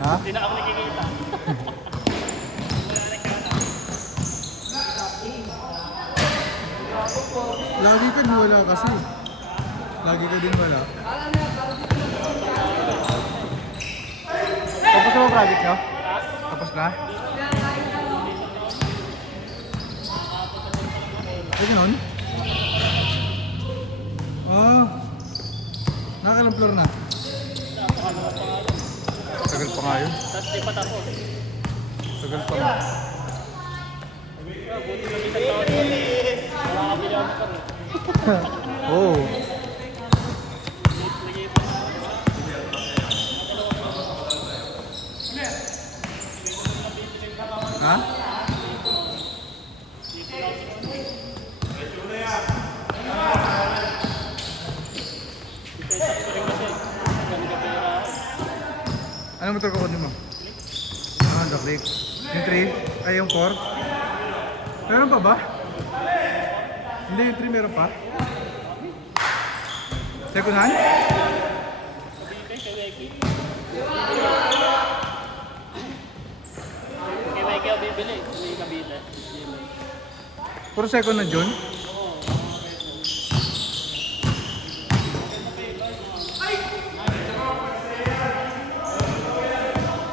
Ha? Hindi na ako nakikita. Lagi ka din wala kasi. Lagi ka din wala. Tapos na ba project nyo? Tapos na? Ay, ganun? Ah. Nakakalang floor na? Tagal pa nga yun. Tapos di pa tapos. Tagal pa nga. Buti na isang taon pa. Wala ka bilang pa rin. Oo. Ha? Ano motor ko kunin mo? Ah, the click. Yung 3? Ay, yung 4? Meron pa ba? Hindi, yung 3 meron pa? Second hand? Kaya may kaya bibili. Hindi ka bibili. Puro second hand yun?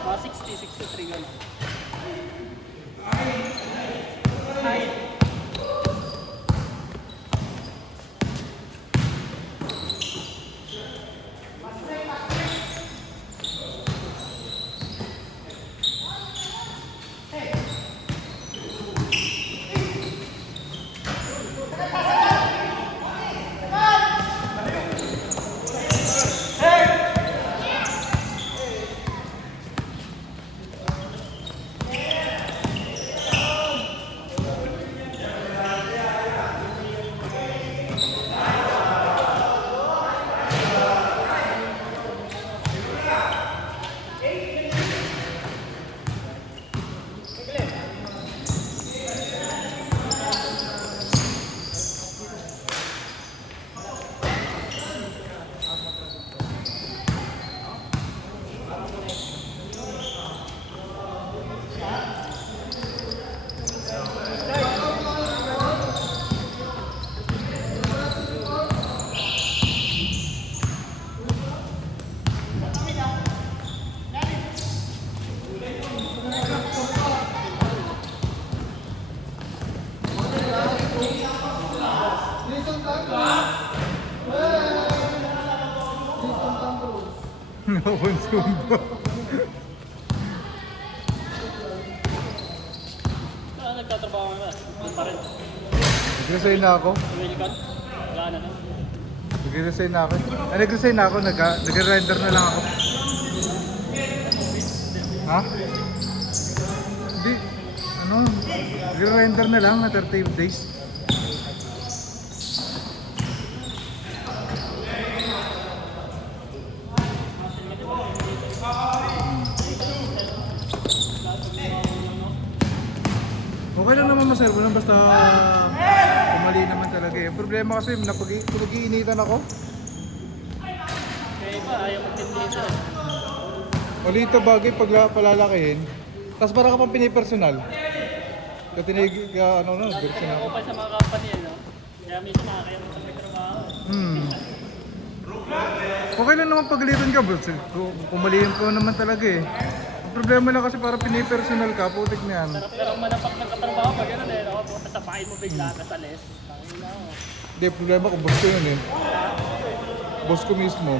Mga 60, 63 gano'n. Nakonsumo. Nagtatrabaho na. Doon pa rin. Nag-resign na ako. Wilcon? Wala na na. Nag-resign na ako. Ay, nag-resign na ako. Nag-render na lang ako. Ha? Hindi. Ano? Nag-render na lang na 30 days. Okay lang naman maservo lang basta kumali naman talaga eh. Problema kasi napag-iinitan ako. Kaya iba, ayaw magtindito. Malito bagay pag palalakihin. Tapos para ka pang pinipersonal. Kaya ano na, personal. Ako pa sa mga company, no? Kaya minsan nakakaya mo sa may trabaho. Okay lang naman pagalitan ka, bro. Kumalihin ko naman talaga eh. Ang problema lang kasi para pinipersonal ka, putik na yan. Sarap na lang manapak ng katrabaho pag gano'n eh, no? Kasapain mo bigla ka sa les. Tangin na ako. Hindi, problema ko, boss ko yun eh. Boss ko mismo.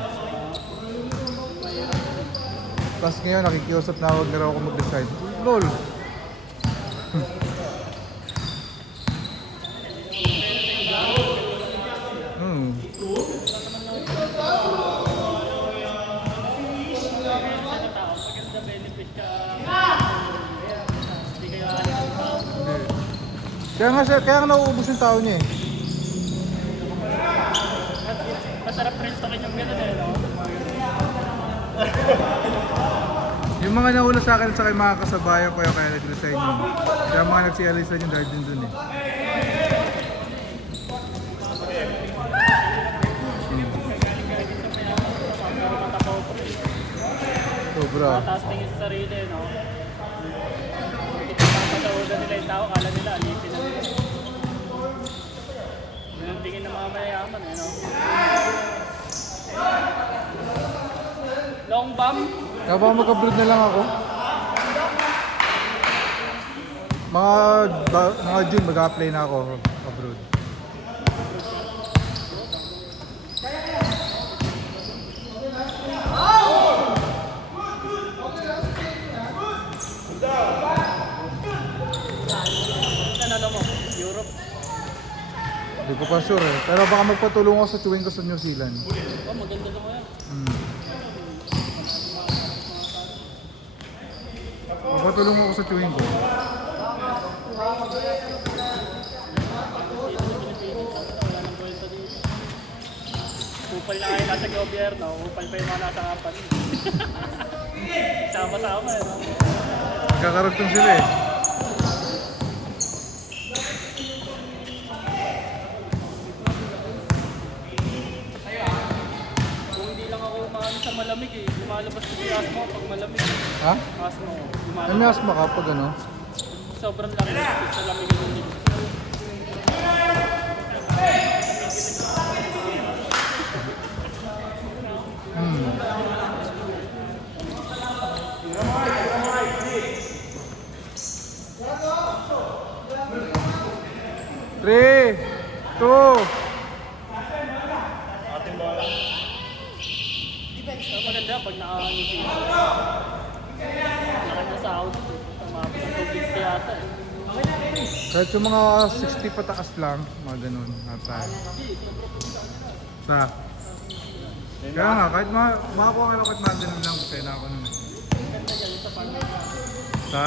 Tapos ngayon, nakikiusap na huwag na raw ako mag-decide. LOL! Ano tao, pag ganda benefit ka, hindi kayo alis ng tao. Kaya nga nauubos yung tao niya eh. Masarap rin sa kanyang gano'n eh, no? Yung mga nauna sa akin sa kay mga kasabayan ko kaya nag-resign yun. Kaya mga nagsialisan yun dahil din dun eh. Sobra. Mataas tingin sa sarili, no? Ipapatawagan nila yung tao, kala nila, alipin na nila. Yun ang tingin ng mga mayayaman, eh, no? Long bomb? Kaya baka mag-upload na lang ako. Mga June, mag-apply na ako abroad. Saan alam mo? Europe? Hindi ko pa sure eh. Pero baka magpatulong ako sa chewing ko sa New Zealand. Oh, maganda naman yan. Magpatulong ako sa chewing ko. Upal na kayo nasa gobyerno, upal pa yung mga nasa company. Sama-sama eh, no? Nagkakaragtong sila eh. Kung hindi lang ako umaano sa malamig eh, lumalabas ko si asma pag malamig. Ha? Asma ko, Ay, may asma ka pag ano? sobrang lamig, sa lamig ng nila. Three, two. So, maganda pag nakaano siya. Nakanya sa out, tumapos ang tubig sa yata eh. Kahit yung mga 60 pataas lang, mga ganun. Ata. Sa. Kaya nga, kahit makakuha ka lang kahit mga ganun lang, kaya na ako nun. Sa?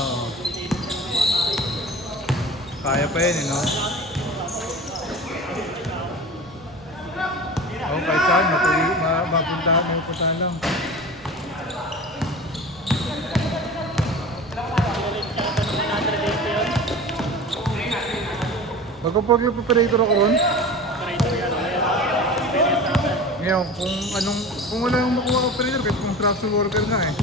Oo. Kaya pa yun, no? Oo, kahit saan, mapuntahan, mapuntahan lang. Magpapag-operator ako ron. Operator yan, experience natin. Ngayon, kung wala yung makuha operator, kahit construction worker na eh.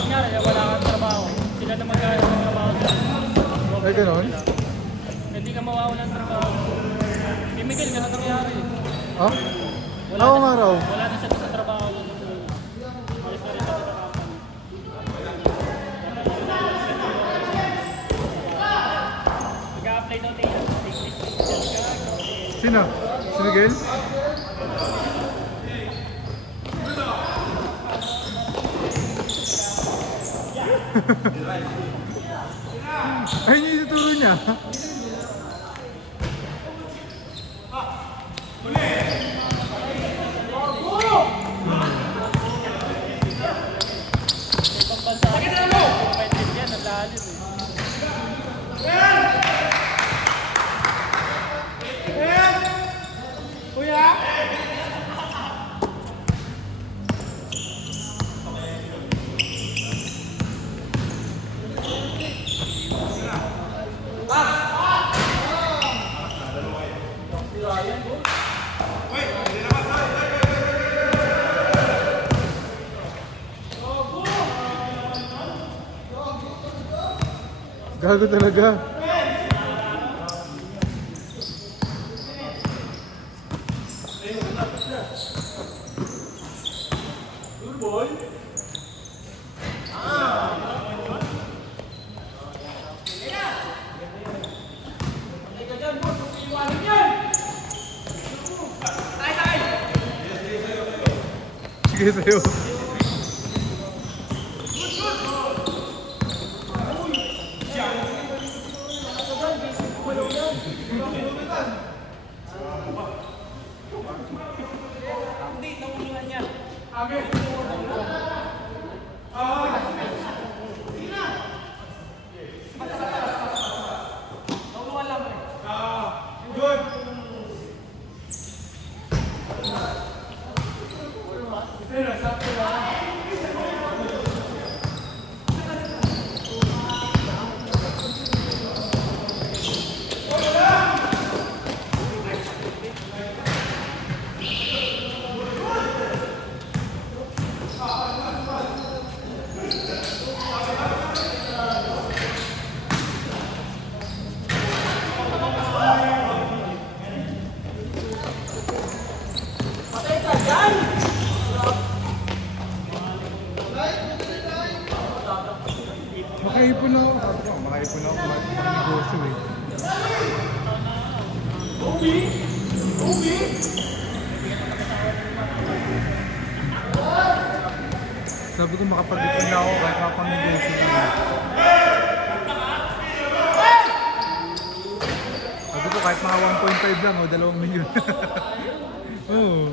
Kunyari, wala kang trabaho. Sila na magkaya ng trabaho dyan. Ay, ganon? Hindi ka mawawala ng trabaho. Kay Miguel, ganun nangyari. Ha? Oo nga raw. Wala na siya sa trabaho. Alis na rin siya sa company. Nag-a-apply daw tayo. Sino? Si Miguel? Ay, hindi ituturo niya. Ibang bansa. Competitive yan, ang lalim eh. Gago talaga. Sige sa'yo. Makaipon ako, negosyo eh. Sabi ko makapag-ipon na ako kahit mapang negosyo na. Sabi ko kahit mga 1.5 lang o 2 milyon. Oo.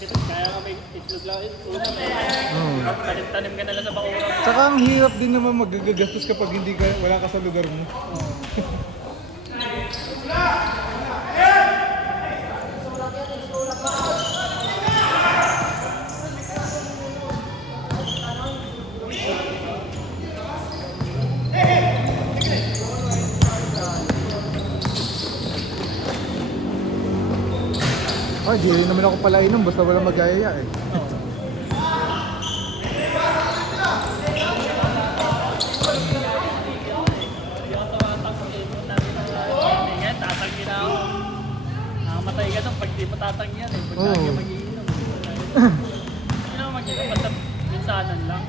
Kaya kami itlog lang. Oo. Tanim ka na lang sa bakurang. Tsaka ang hirap din naman magagastos kapag hindi ka, wala ka sa lugar mo. Ay, di rin naman ako pala inom basta wala mag-ayaya eh. Hindi nga, tatanggi na ako. Nakamatay ka doon pag di mo tatanggihan eh. Pag Oo. lagi mag-iinom. Hindi naman mag-iinom, basta minsanan lang.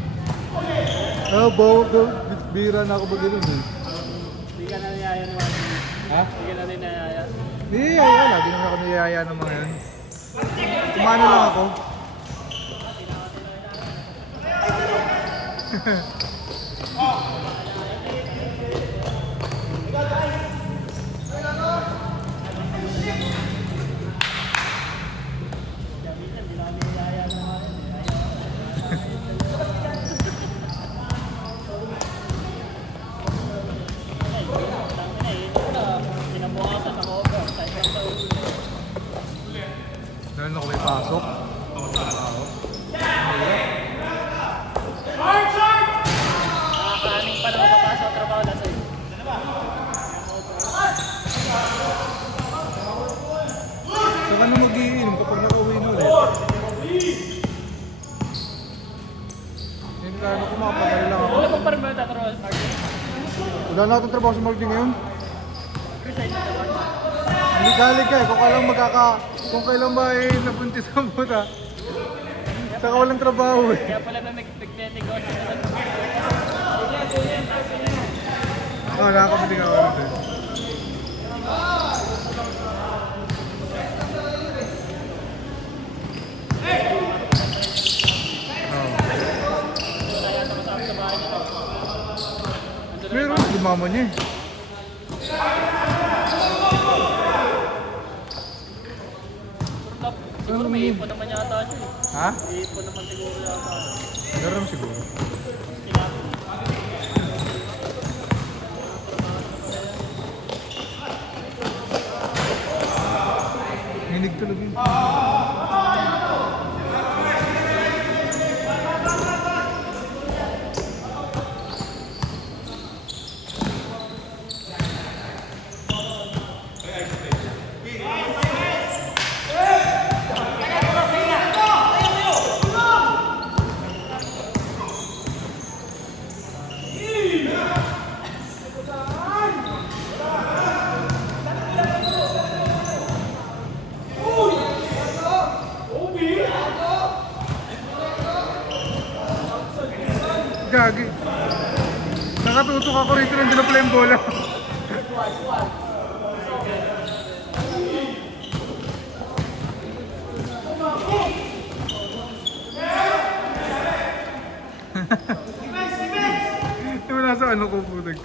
Bira na ako ba ganun eh. Hindi ka na niyaya ni Wally. Ha? Hindi ka na rin niyaya. Hindi, lagi naman ako niyaya ng mga yan. Kumano lang ako. Kinabukasan ako ba? Dahil ako may pasok. Nakakaning pa na mapapasok ang trabaho na sa'yo. So ano mag-iinom kapag nakauwi na ulit? Yung plano ko makapagal lang ako. Wala pang parang mga tatrabaho sa market. Wala na akong trabaho sa marketing ngayon. Resign na naman. Hindi galing ka eh. Kung kailan ba eh nabuntis ang puta. Saka walang trabaho eh. Kaya pala na nag-negosyo na lang. Oo, nakakapiti ka ako eh. Wala yata kasama sa bahay nila. Meron, di mama niya eh. Siguro may ipon naman yata siya eh. Ha? May ipon naman siguro yata. Meron siguro. Hinig tulog yun. Gagi. Nakatutok ako rito, nandun na pala yung bola. Di ba nasa ano ko putik?